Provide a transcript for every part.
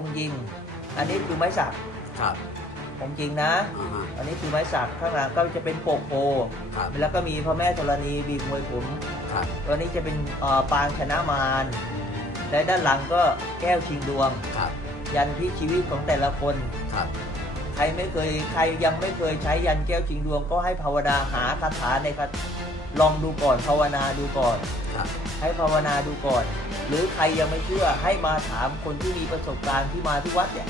องค์ยิง อันนี้คือไม้สักครับองค์จริงนะ อ่าฮะ อันนี้คือไม้สักข้างหลังก็จะเป็นโปกโพครับ แล้วก็มีพระแม่ธรณีบีบมวยผมครับตัวนี้จะเป็นเอ่อปางชนะมารและด้านหลังก็แก้วชิงดวง ครับยันที่ชีวิตของแต่ละคน ครับใครไม่เคยใครยังไม่เคยใช้ยันแก้วชิงดวงก็ให้ภาวนาหาคาถาในคา ลองดูก่อนภาวนาดูก่อน ครับ ให้ภาวนาดูก่อน หรือใครยังไม่เชื่อให้มาถามคนที่มีประสบการณ์ที่มาที่วัดเนี่ย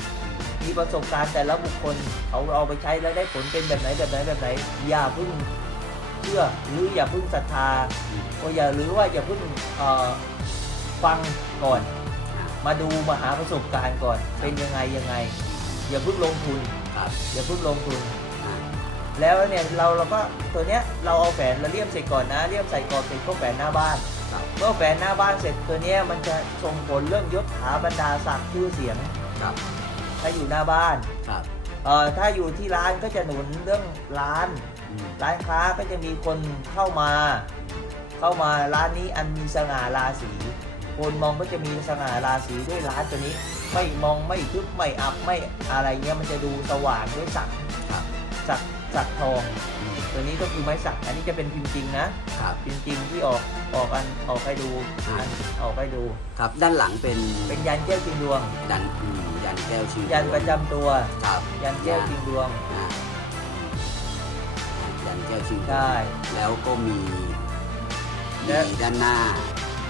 มีประสบการณ์แต่ละบุคคลเขาเอาไปใช้แล้วได้ผลเป็นแบบไหนแบบไหนแบบไหน อย่าเพิ่งเชื่อหรืออย่าเพิ่งศรัทธาก็อย่าหรือว่าอย่าเพิ่งเอ่อฟังก่อน มาดูมาหาประสบการณ์ก่อน เป็นยังไงยังไง อย่าเพิ่งลงทุน ครับ อย่าเพิ่งลงทุนอ่า แล้วเนี่ยเราเราก็ตัวเนี้ยเราเอาแฝนเราเลี่ยมเสร็จก่อนนะเลี่ยมใส่กรอบเสร็จก็แฝนหน้าบ้านครับเมื่อแฝนหน้าบ้านเสร็จตัวเนี้ยมันจะส่งผลเรื่องยศถาบรรดาศักดิ์ชื่อเสียงครับถ้าอยู่หน้าบ้านครับเอ่อถ้าอยู่ที่ร้านก็จะหนุนเรื่องร้าน อืมร้านค้าก็จะมีคนเข้ามา เข้ามาร้านนี้อันมีสง่าราศีคนมองก็จะมีสง่าราศีด้วยร้านตัวนี้ ไม่มองไม่ทึบไม่อับไม่อะไรเงี้ยมันจะดูสว่างด้วยสักครับสัก สักทองอืมตัวนี้ก็คือไม้สัก อันนี้จะเป็นพิมพ์จริงนะครับ พิมพ์จริงที่ออกออกอันออกให้ดูอ่าอันออกให้ดู ครับด้านหลังเป็นเป็นยันแก้วจริงดวง ยันอืมยันแก้วชื่อยันประจำตัว ครับยันแก้วจริงดวง อ่ายันแก้วชื่อใช่แล้วก็มีและ มีด้านหน้า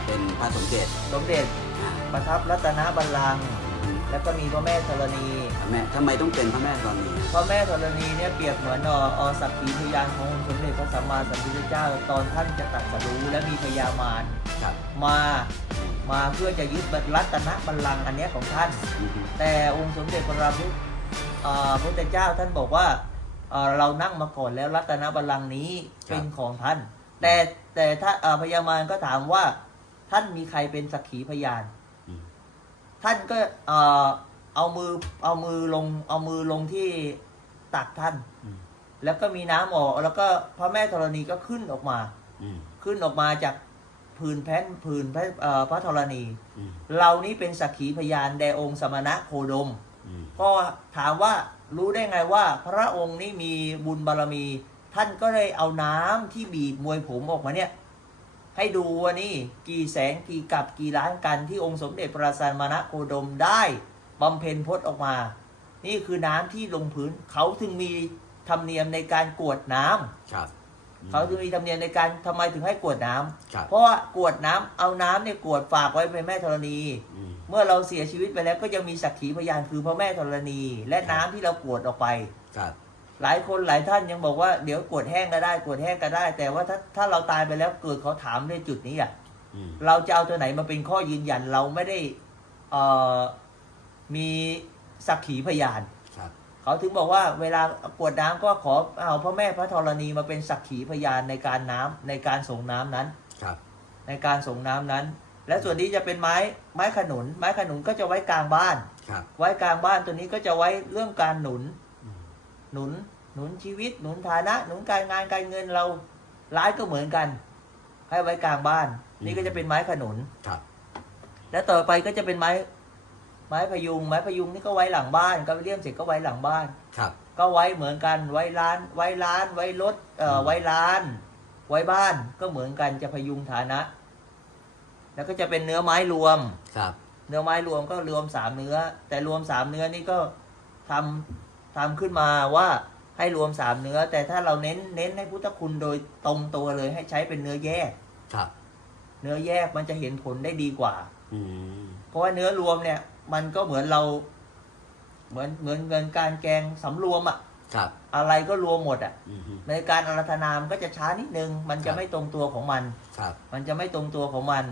เป็นพระสมเด็จสมเด็จอ่าประทับรัตนบัลลังก์อืม แล้วก็มีพระแม่ธรณี พระแม่ทำไมต้องเป็นพระแม่ตอนนี้ พระแม่ธรณีเนี่ยเปรียบเหมือนออสักขีพยานขององค์สมเด็จพระสัมมาสัมพุทธเจ้า ตอนท่านจะตรัดสรู้และมีพญามารครับ มามาเพื่อจะยึดรัตนบัลลังก์อันเนี้ยของท่านอืมแต่องค์สมเด็จพระรามุขอ่าพระพุทธเจ้าท่านบอกว่าอ่าเรานั่งมาก่อนแล้วรัตนบัลลังก์นี้เป็นของท่าน แต่แต่ถ้าอ่าพญามารก็ถามว่าท่านมีใครเป็นสักขีพยานอืม ท่านก็อ่าเอามือเอามือลงเอามือลงที่ตักท่าน อืม แล้วก็มีน้ำออก แล้วก็พระแม่ธรณีก็ขึ้นออกมา อืมขึ้นออกมาจากผืนแผ่นผืนพระเอ่อพระธรณี อืมเรานี้เป็นสักขีพยานแด่องค์สมณะโคดม อืมก็ถามว่ารู้ได้ไงว่า พระองค์นี่มีบุญบารมี ท่านก็เลยเอาน้ำที่บีบมวยผมออกมาเนี่ย ให้ดูว่านี่กี่แสงกี่กับกี่ล้านกันที่องค์สมเด็จพระสันมณโคดมได้บำเพ็ญพจน์ออกมา นี่คือน้ำที่ลงพื้นเขาถึงมีธรรมเนียมในการกรวดน้ำครับเขาถึงมีธรรมเนียมในการทำไมถึงให้กรวดน้ำครับเพราะว่ากรวดน้ำเอาน้ำเนี่ยกรวดฝากไว้เป็นแม่ธรณีอืมเมื่อเราเสียชีวิตไปแล้วก็ยังมีสักขีพยานคือพระแม่ธรณี และน้ำที่เรากรวดออกไปครับ หลายคนหลายท่านยังบอกว่าเดี๋ยวกรวดแห้งก็ได้กรวดแห้งก็ได้ แต่ว่าถ้าถ้าเราตายไปแล้วเกิดเขาถามในจุดนี้อะอืมเราจะเอาตัวไหนมาเป็นข้อยืนยันเราไม่ได้เอ่อมีสักขีพยานครับเขาถึงบอกว่าเวลากรวดน้ำก็ขอเอาพระแม่พระธรณีมาเป็นสักขีพยานในการน้ำในการส่งน้ำนั้นครับ ในการส่งน้ำนั้น และส่วนนี้จะเป็นไม้ไม้ขนุน ไม้ขนุนก็จะไว้กลางบ้านครับไว้กลางบ้านตัวนี้ก็จะไว้เรื่องการหนุนอืม หนุนหนุนชีวิต หนุนฐานะ หนุนการงานการเงินเราร้ายก็เหมือนกัน ให้ไว้กลางบ้าน นี่ก็จะเป็นไม้ขนุนครับ และต่อไปก็จะเป็นไม้ ไม้พยุง ไม้พยุงนี่ก็ไว้หลังบ้านก็เลี่ยมเสร็จก็ไว้หลังบ้าน ครับ ก็ไว้เหมือนกัน ไว้ร้าน ไว้ร้าน ไว้รถ เอ่อ ไว้ร้าน ไว้บ้านก็เหมือนกันจะพยุงฐานะ แล้วก็จะเป็นเนื้อไม้รวม ครับ เนื้อไม้รวมก็รวมสามเนื้อ แต่รวมสามเนื้อนี่ก็ทำ ทำขึ้นมาว่าให้รวมสามเนื้อ แต่ถ้าเราเน้นเน้นให้พุทธคุณโดยตรงตัวเลยให้ใช้เป็นเนื้อแยก ครับ เนื้อแยกมันจะเห็นผลได้ดีกว่า อืม เพราะว่าเนื้อรวมเนี่ย มันก็เหมือนเรา เหมือนเหมือนเงินการแกงสำรวมอะครับ อะไรก็รวมหมดอะอืมในการอารัธนามนก็จะช้านิดนึง มันครัจะบไม่ตรงตัวของมัน ครับ มันจะไม่ตรงตัวของมัน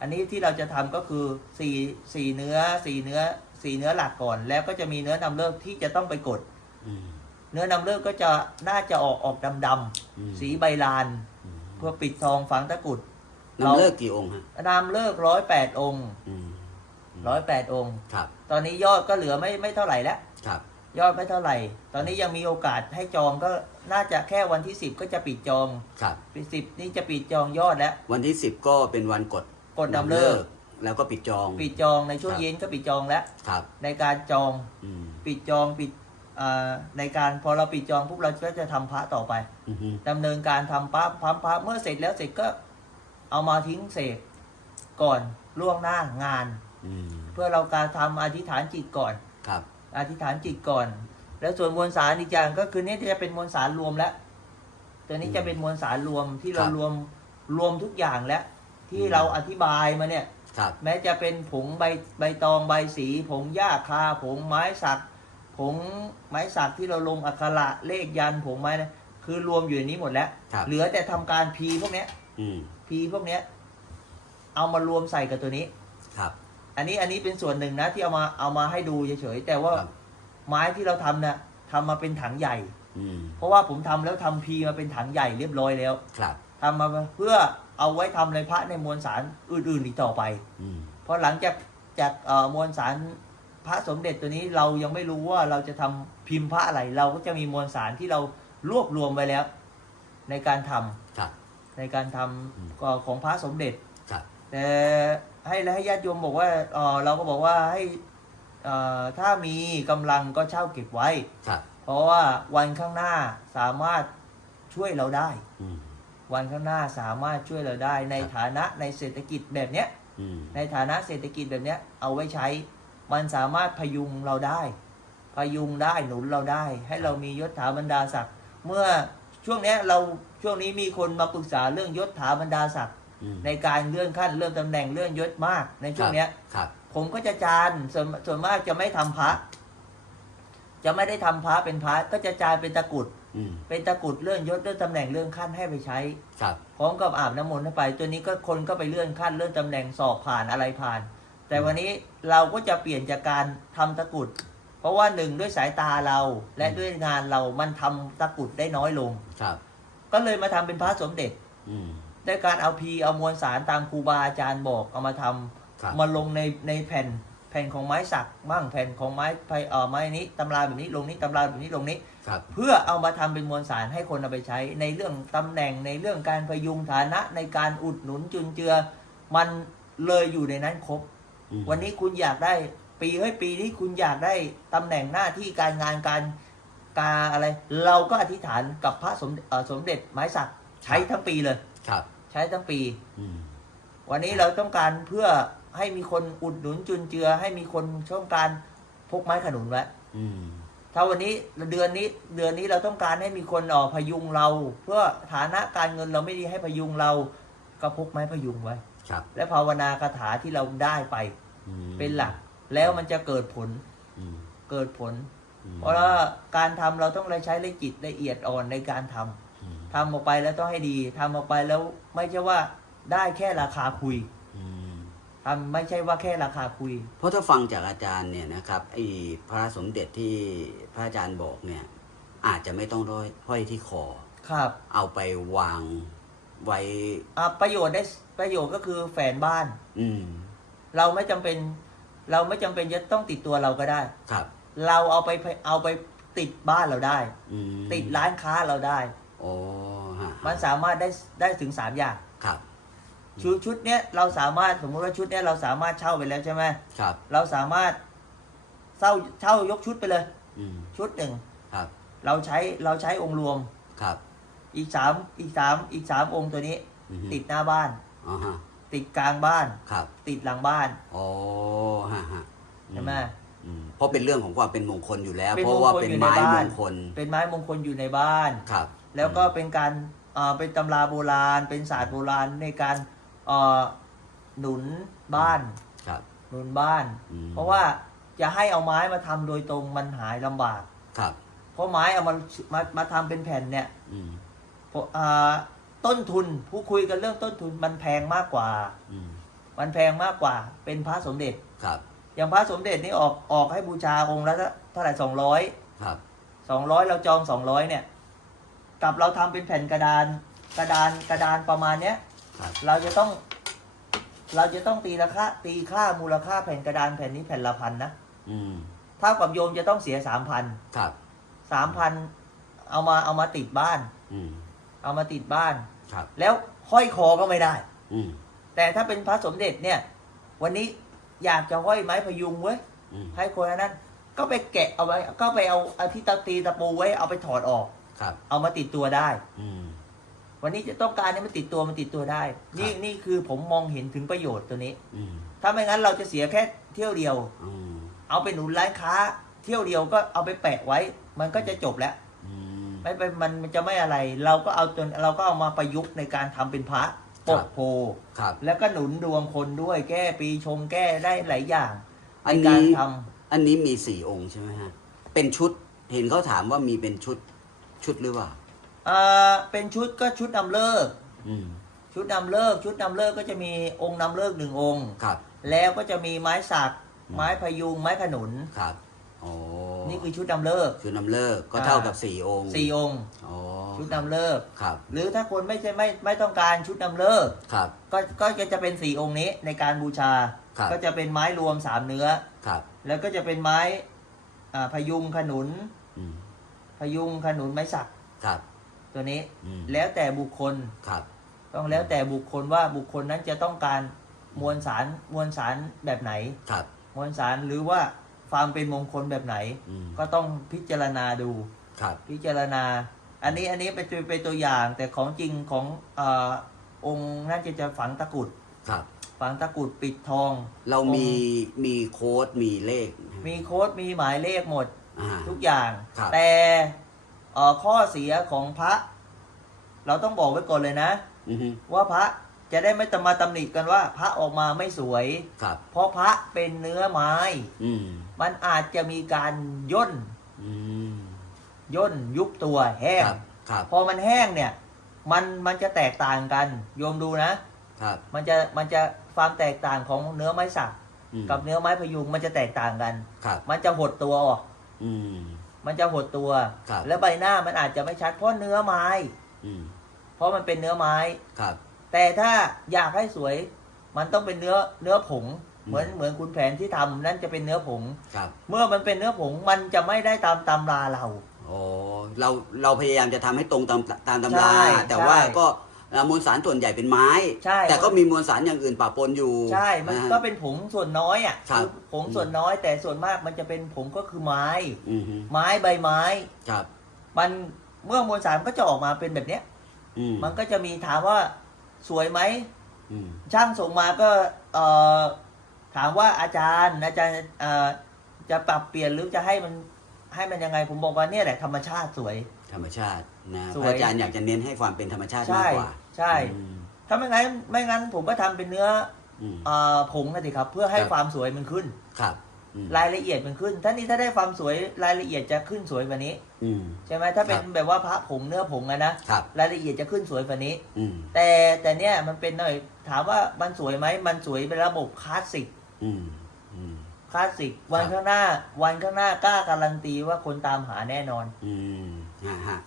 อันนี้ที่เราจะทำก็คือสี่สี่เนื้อสี่เนื้อ สี่เนื้อหลักก่อน แล้วก็จะมีเนื้อนำเลิกที่จะต้องไปกด อืม เนื้อนำเลิกก็จะน่าจะออกออกดำดอืมำสีใบลาน อืมเพื่อปิดทองฝังตะกรุดน้ำเลิกกี่องค์ฮะนำเลิกร้อยแปดองค์อืมร้อยแปดองค์ ครับ ตอนนี้ยอดก็เหลือไม่ไม่เท่าไหร่แล้ว ครับ ยอดไม่เท่าไหร่ ตอนนี้ยังมีโอกาสให้จองก็น่าจะแค่วันที่สิบก็จะปิดจองครับ ปิดสิบนี่จะปิดจองยอดแล้ว วันที่สิบก็เป็นวันกดกดนำเลิกน แล้วก็ปิดจอง ปิดจองในช่วงครับเย็นก็ปิดจองแล้ว ครับ ในการจองอืมปิดจองปิดอ่าในการพอเราปิดจองปุ๊บเราก็จะทำพระต่อไปอือฮึดำเนินการทำพระพัมพระเมื่อเสร็จแล้วเสร็จก็เอามาทิ้งเสกก่อนล่วงหน้างาน อืมเพื่อเราการทำอธิษฐานจิตก่อน ครับ อธิษฐานจิตก่อน แล้วส่วนมวลสารอีกอย่างก็คือนี่จะเป็นมวลสารรวมแล้ว ตัวนี้จะเป็นมวลสารรวมที่เรารวมรวมทุกอย่างแล้ว ที่เราอธิบายมาเนี่ย ครับ แม้จะเป็นผงใบใบตองใบสี ผงหญ้าคา ผงไม้สัก ผงไม้สักที่เราลงอักขระเลขยันผงไม้นะคือรวมอยู่ในนี้หมดแล้ว ครับ เหลือแต่ทำการพีพวกเนี้ยอืมพีพวกเนี้ย เอามารวมใส่กับตัวนี้ ครับ อันนี้อันนี้เป็นส่วนหนึ่งนะที่เอามาเอามาให้ดูเฉยๆแต่ว่าครับ ไม้ที่เราทำเนี่ยทำมาเป็นถังใหญ่ อืมเพราะว่าผมทำแล้วทำพีมาเป็นถังใหญ่เรียบร้อยแล้วครับ ทำมาเพื่อ เอาไว้ทำในพระในมวลสารอื่นๆอีกต่อไปอืมเพราะหลังจากจากเอ่อมวลสารพระสมเด็จตัวนี้เรายังไม่รู้ว่าเราจะทำพิมพ์พระอะไร เราก็จะมีมวลสารที่เรารวบรวมไว้แล้ว ในการทำครับในการทอืมำก็ของพระสมเด็จครับแต่ให้ให้ญาติโยมบอกว่าเอ่อเราก็บอกว่าให้เอ่อถ้ามีกำลังก็เช่าเก็บไว้ครับเพราะว่าวันข้างหน้าสามารถช่วยเราได้อืม วันข้างหน้าสามารถช่วยเราได้ในครับฐานะในเศรษฐกิจแบบเนี้ยอืมในฐานะเศรษฐกิจแบบเนี้ยเอาไว้ใช้ มันสามารถพยุงเราได้ พยุงได้หนุนเราได้ ให้เรามียศถาบรรดาศักดิ์เมื่อช่วงเนี้ยเราช่วงนี้มีคนมาปรึกษาเรื่องยศถาบรรดาศักดิ์อืมในการเลื่อนขั้นเลื่อนตำแหน่งเลื่อนยศมากในช่วงเนี้ย ครับ ผมก็จะจานส่วนส่วนมากจะไม่ทำพระ จะไม่ได้ทำพระเป็นพระก็จะจานเป็นตะกรุดอืม เป็นตะกรุดเลื่อนยศเลื่อนตำแหน่งเลื่อนขั้นให้ไปใช้ครับ พร้อมกับอาบน้ำมนต์ให้ไป ตัวนี้ก็คนก็ไปเลื่อนขั้นเลื่อนตำแหน่งสอบผ่านอะไรผ่าน แต่วันนี้เราก็จะเปลี่ยนจากการทำตะกรุด เพราะว่าหนึ่งด้วยสายตาเราและด้วยงานเรามันทำตะกรุดได้น้อยลงครับ ก็เลยมาทำเป็นพระสมเด็จ อืมด้วยการเอาพีเอามวลสารตามครูบาอาจารย์บอกเอามาทำครับมาลงในในแผ่น แผ่นของไม้สักมั่งแผ่นของไม้ไผ่เอ่อไม้นี้ตำราแบบนี้ลงนี้ตำราแบบนี้ลงนี้ ครับเพื่อเอามาทำเป็นมวลสารให้คนเอาไปใช้ ในเรื่องตำแหน่งในเรื่องการพยุงฐานะในการอุดหนุนจุนเจือ มันเลยอยู่ในนั้นครบ อืม วันนี้คุณอยากได้ปีเฮ้ยปีที่คุณอยากได้ตำแหน่งหน้าที่การงานการการอะไร เราก็อธิษฐานกับพระสมเอ่อสมเด็จไม้สักใช้ทั้งปีเลย ครับ ใช้ทั้งปี อืม วันนี้เราต้องการเพื่อ ให้มีคนอุดหนุนจุนเจือ ให้มีคนต้องการพกไม้ขนุนไว้อืม ถ้าวันนี้เดือนนี้เดือนนี้เราต้องการให้มีคนเออพยุงเรา เพื่อฐานะการเงินเราไม่ดีให้พยุงเราก็พกไม้พยุงไว้ ครับและภาวนาคาถาที่เราได้ไปอืมเป็นหลัก แล้วมันจะเกิดผลอืมเกิดผล อืมเพราะว่าการทำเราต้องใช้ละจิตละเอียดอ่อนในการทำอืมทำออกไปแล้วต้องให้ดีทำออกไปแล้วไม่ใช่ว่าได้แค่ราคาคุยอืม ทำไม่ใช่ว่าแค่ราคาคุย เพราะถ้าฟังจากอาจารย์เนี่ยนะครับไอ้พระสมเด็จที่พระอาจารย์บอกเนี่ย อาจจะไม่ต้องร้อยห้อยที่คอ ครับเอาไปวางไว้ อะประโยชน์ได้ประโยชน์ก็คือแฝนบ้าน อืม เราไม่จำเป็น เราไม่จำเป็นจะต้องติดตัวเราก็ได้ ครับ เราเอาไปเอาไปติดบ้านเราได้ อืมติดร้านค้าเราได้ โอ้ฮะมันสามารถได้ได้ถึงสามอย่าง ครับ ชุดชุดเนี้ยเราสามารถสมมติว่าชุดเนี้ยเราสามารถเช่าไปแล้วใช่ไหมครับ เราสามารถเช่าเช่ายกชุดไปเลย อืมชุดหนึ่งครับ เราใช้เราใช้องค์รวม ครับอีกสามอีกสามอีกสามองค์ตัวนี้ อือฮึติดหน้าบ้าน อ๋อฮะติดกลางบ้าน ครับติดหลังบ้านโอ้ฮะฮะใช่ไหม อืมเพราะเป็นเรื่องของความเป็นมงคลอยู่แล้ว เป็นเพราะว่าคลเป็นอยู่ไม้ใบ้มนงคลเป็นไม้มงคลอยู่ในบ้าน ครับแล้วก็เป็นการเอ่อเป็นตำราโบราณ เป็นศาสตร์โบราณในการ เอ่อหนุนบ้าน ครับ หนุนบ้าน อืม เพราะว่าจะให้เอาไม้มาทำโดยตรงมันหายลำบาก ครับ เพราะไม้เอามามามาทำเป็นแผ่นเนี่ยอืมเพราะอ่าต้นทุนผู้คุยกันเรื่องต้นทุนมันแพงมากกว่า อืมมันแพงมากกว่า เป็นพระสมเด็จ ครับอย่างพระสมเด็จนี่ออกออกให้บูชาองค์ละเท่าไหร่สองร้อยครับสองร้อยเราจองสองร้อยเนี่ย กับเราทำเป็นแผ่นกระดานกระดานกระดานประมาณเนี้ยครับ เราจะต้อง เราจะต้องตีราคาตีค่ามูลค่าแผ่นกระดานแผ่นนี้แผ่นละพันนะอืมเท่ากับโยมจะต้องเสียสามพันครับสามพันเอามาเอามาติดบ้าน อืมเอามาติดบ้าน ครับ แล้วห้อยคอก็ไม่ได้ อืมแต่ถ้าเป็นพระสมเด็จเนี่ย วันนี้อยากจะห้อยไม้พยุงเว้ยอืมให้คนอันนั้น ก็ไปแกะเอาไว้ ก็ไปเอาอาที่ตะตีตะปูไว้เอาไปถอดออก ครับ เอามาติดตัวได้ อืม วันนี้จะต้องการให้มันติดตัวมันติดตัวได้ นี่ครับนี่คือผมมองเห็นถึงประโยชน์ตัวนี้ อืมถ้าไม่งั้นเราจะเสียแค่เที่ยวเดียว อืมเอาไปหนุนร้านค้า เที่ยวเดียวก็เอาไปแปะไว้ มันก็จะจบแล้ว อืม ไม่เป็นมันมันจะไม่อะไร เราก็เอาจนเราก็เอามาประยุกต์ในการทำเป็นพระปครักบโพครับ แล้วก็หนุนดวงคนด้วยแก้ปีชงแก้ได้หลายอย่างอัในนการนี้ทอันนี้มีสี่องค์ใช่ไหมฮะ เป็นชุด เห็นเขาถามว่ามีเป็นชุด ชุดหรือเปล่าำอ่าเป็นชุดก็ชุดนำเลิก อืมชุดนำเลิก ชุดนำเลิกก็จะมีองค์นำเลิกหนึ่งองค์ ครับ แล้วก็จะมีไม้สัก อืม ไม้พยุง ไม้ขนุน ครับโอ้นี่คือชุดนำเลิก ชุดนำเลิกก็อ่า เท่ากับสี่องค์สี่องค์ อ๋อชุดนำเลิก ครับหรือถ้าคนไม่ใช่ไม่ไม่ต้องการชุดนำเลิก ครับ ก็ก็จะเป็นสี่องค์นี้ในการบูชา ครับ ก็จะเป็นไม้รวมสามเนื้อ ครับแล้วก็จะเป็นไม้อ่าพยุงขนุน อืมพยุงขนุนไม้สัก ครับ ตัวนี้ อืมแล้วแต่บุคคลครับ ต้องแล้วแต่บุคคลว่าบุคคลนั้นจะต้องการมวลสารมวลสารแบบไหน ครับ มวลสารหรือว่าความเป็นมงคลแบบไหน อืม ก็ต้องพิจารณาดู ครับ พิจารณา อันนี้อันนี้เป็นตัวเป็นตัวอย่างแต่ของจริงของเออองค์น่าจะจะฝังตะกรุด ครับ ฝังตะกรุดปิดทองเรามี องมีโค้ด มีเลขมีโค้ดมีหมายเลขหมดอ่า ทุกอย่าง ครับ แต่เอ่อ ข้อเสียของพระ เราต้องบอกไว้ก่อนเลยนะอือฮึว่าพระจะได้ไม่ตำมาตำหนิกันว่า พระออกมาไม่สวย ครับ เพราะพระเป็นเนื้อไม้ อืมมันอาจจะมีการย่นอืมย่นยุบตัวแห้งครับครับพอมันแห้งเนี่ย มันมันจะแตกต่างกัน โยมดูนะ ครับมันจะมันจะความแตกต่างของเนื้อไม้สักอืมกับเนื้อไม้พยุงมันจะแตกต่างกัน ครับมันจะหดตัวออก อืม มันจะหดตัว ครับ แล้วใบหน้ามันอาจจะไม่ชัดเพราะเนื้อไม้ อืมเพราะมันเป็นเนื้อไม้ ครับ แต่ถ้าอยากให้สวย มันต้องเป็นเนื้อเนื้อผงอืมเหมือนเหมือนคุณแผนที่ทำนั่นจะเป็นเนื้อผง ครับเมื่อมันเป็นเนื้อผงมันจะไม่ได้ตามตำราเรา โอ้เราเราพยายามจะทำให้ตรงตามตามตำรา ใช่แต่ใช่ ว่าก็มวลสารส่วนใหญ่เป็นไม้ ใช่ แต่ก็มีมวลสารอย่างอื่นปะปนอยู่ใช่ มันนะฮะ ก็เป็นผงส่วนน้อยอะครับ อผงส่วนน้อยแต่ส่วนมากมันจะเป็นผงก็คือไม้ อืมฮึไม้ใบไม้ ครับ มันเมื่อมวลสารก็จะออกมาเป็นแบบเนี้ย อืมมันก็จะมีถามว่าสวยไหม อืมช่างส่งมาก็เอ่อถามว่าอาจารย์อาจารย์เอ่อจะปรับเปลี่ยนหรือจะให้มันให้มันยังไงผมบอกว่าเนี่ยแหละธรรมชาติสวย ธรรมชาตินะสพวยระอาจารย์อยากจะเน้นให้ความเป็นธรรมชาติใช่มากกว่าใช่ อืมถ้าไม่งั้นไม่งั้นผมก็ทำเป็นเนื้ออืม เอ่อผงนะสิครับ เพื่อให้ครับ ความสวยมันขึ้น ครับอืมรายละเอียดมันขึ้นถ้านี่ถ้าได้ความสวยรายละเอียดจะขึ้นสวยกว่านี้ อืม ใช่ไหมถ้าเป็นครับ แบบว่าพระผงเนื้อผงอะนะครับ รายละเอียดจะขึ้นสวยกว่านี้ อืมแต่แต่เนี่ยมันเป็นหน่อยถามว่ามันสวยไหมมันสวยเป็นระบบคลาสสิกอืมอืม คลาสสิกวันครับ ข้างหน้า วันข้างหน้า กล้าการันตีว่าคนตามหาแน่นอน อืม ฮะฮะ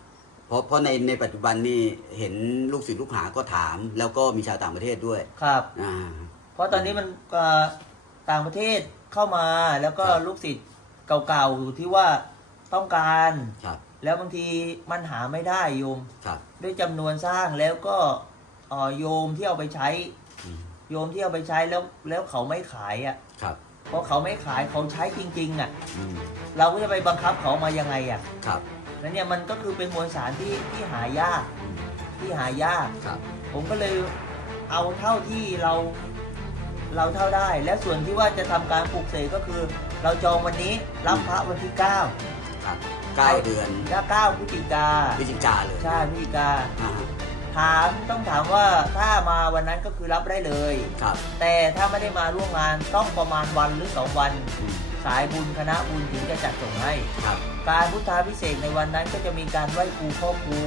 เพราะเพราะในในปัจจุบันนี่เห็นลูกศิษย์ลูกหาก็ถาม แล้วก็มีชาวต่างประเทศด้วยครับ อ่า เพราะตอนนี้มันเอ่อต่างประเทศเข้ามาแล้วก็ครับ ลูกศิษย์เก่าๆที่ว่าต้องการ ครับแล้วบางทีมันหาไม่ได้โยม ครับด้วยจำนวนสร้างแล้วก็เอ่อโยมที่เอาไปใช้อืมโยมที่เอาไปใช้แล้วแล้วเขาไม่ขายอะครับเพราะเขาไม่ขายเขาใช้จริงๆอะ อืมเราก็จะไปบังคับเขามายังไงอะ ครับ นั่นเนี่ยมันก็คือเป็นมวลสารที่ที่หายากอืมที่หายาก ครับ ผมก็เลยเอาเท่าที่เราเราเท่าได้ และส่วนที่ว่าจะทำการปลูกเสกก็คือ เราจองวันนี้รับพระวันที่9ครับเก้าเดือนถ้า9พฤศจิกาพฤศจิกาเลยใช่พฤศจิกา อ่าฮะถามต้องถามว่าถ้ามาวันนั้นก็คือรับได้เลย ครับแต่ถ้าไม่ได้มาร่วมงานต้องประมาณวันหรือ 2 วัน อืม สายบุญคณะบุญถึงจะจัดส่งให้ ครับการพุทธาพิเศษกในวันนั้นก็จะมีการไหว้ครูพ่อครู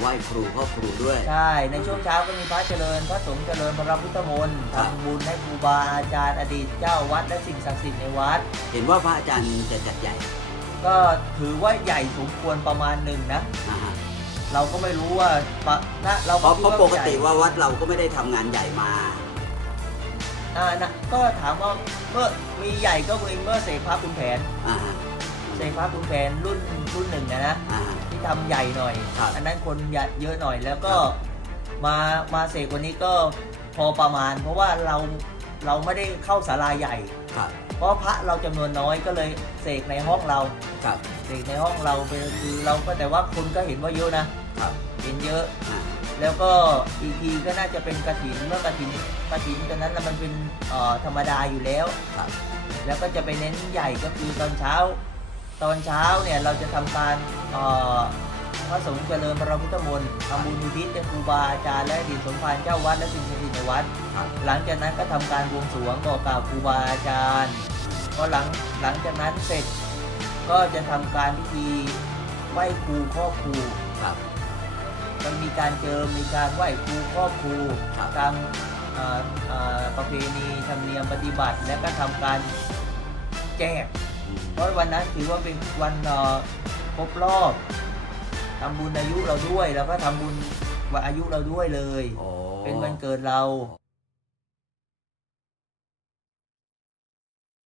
ไหว้ครูพ่อครูด้วย ใช่ ในช่วงเช้าก็มีพระเจริญ พระสงฆ์เจริญพระพุทธมนต์ครับทำบุญให้ครูบาอาจารย์อดีตเจ้าวัดและสิ่งศักดิ์สิทธิ์ในวัด เห็นว่าพระอาจารย์จะจัดใหญ่ ก็ถือว่าใหญ่สมควรประมาณหนึ่งนะอ่าฮะเราก็ไม่รู้ว่าปะนะเราเพราะเพราะคิดปว่กติใหญ่ว่าวัดเราก็ไม่ได้ทำงานใหญ่มา อ่านะก็ถามว่าเมื่อมีใหญ่ก็มีเมื่อเสกพระคุณแผนอ่าฮะเสกพระคุณแผนรุ่นรุ่นหนึ่งนะนะ อ่าฮะ ที่ทำใหญ่หน่อย ครับอันนั้นคนใหญ่เยอะหน่อยแล้วก็ครับ มามาเสกวันนี้ก็พอประมาณ เพราะว่าเราเราไม่ได้เข้าศาลาใหญ่ ครับเพราะพระเราจำนวนน้อยก็เลยเสกในห้องเราครับเสกในห้องเราเป็นคือเราก็แต่ว่าคนก็เห็นว่าเยอะนะครับเห็นเยอะ อ่า แล้วก็อีกทีก็น่าจะเป็นกระถินเมื่อกระถินกระถินตอนนั้นน่ะมันเป็นเอ่อธรรมดาอยู่แล้ว ครับ แล้วก็จะไปเน้นใหญ่ก็คือตอนเช้า ตอนเช้าเนี่ยเราจะทำการเอ่อพระสงฆ์เจริญพระพุทธมนต์ทำบุญอุทิศแด่ครูบาอาจารย์และอดีตสมภารเจ้าวัดและสิ่งศักดิ์สิทธิ์ในวัด ครับ หลังจากนั้นก็ทำการบวงสรวงบอกกล่าวครูบาอาจารย์พอหลังหลังจากนั้นเสร็จก็จะทำการพิธีไหว้ครูครอบครู ครับ มันมีการเจอมีการไหว้ครูครอบครูครับตามเอ่อเอ่อประเพณีธรรมเนียมปฏิบัติและก็ทำการแจกอืมเพราะวันนั้นถือว่าเป็นวันเอ่อครบรอบทำบุญอายุเราด้วย แล้วก็ทำบุญวันอายุเราด้วยเลยโอ้เป็นวันเกิดเรา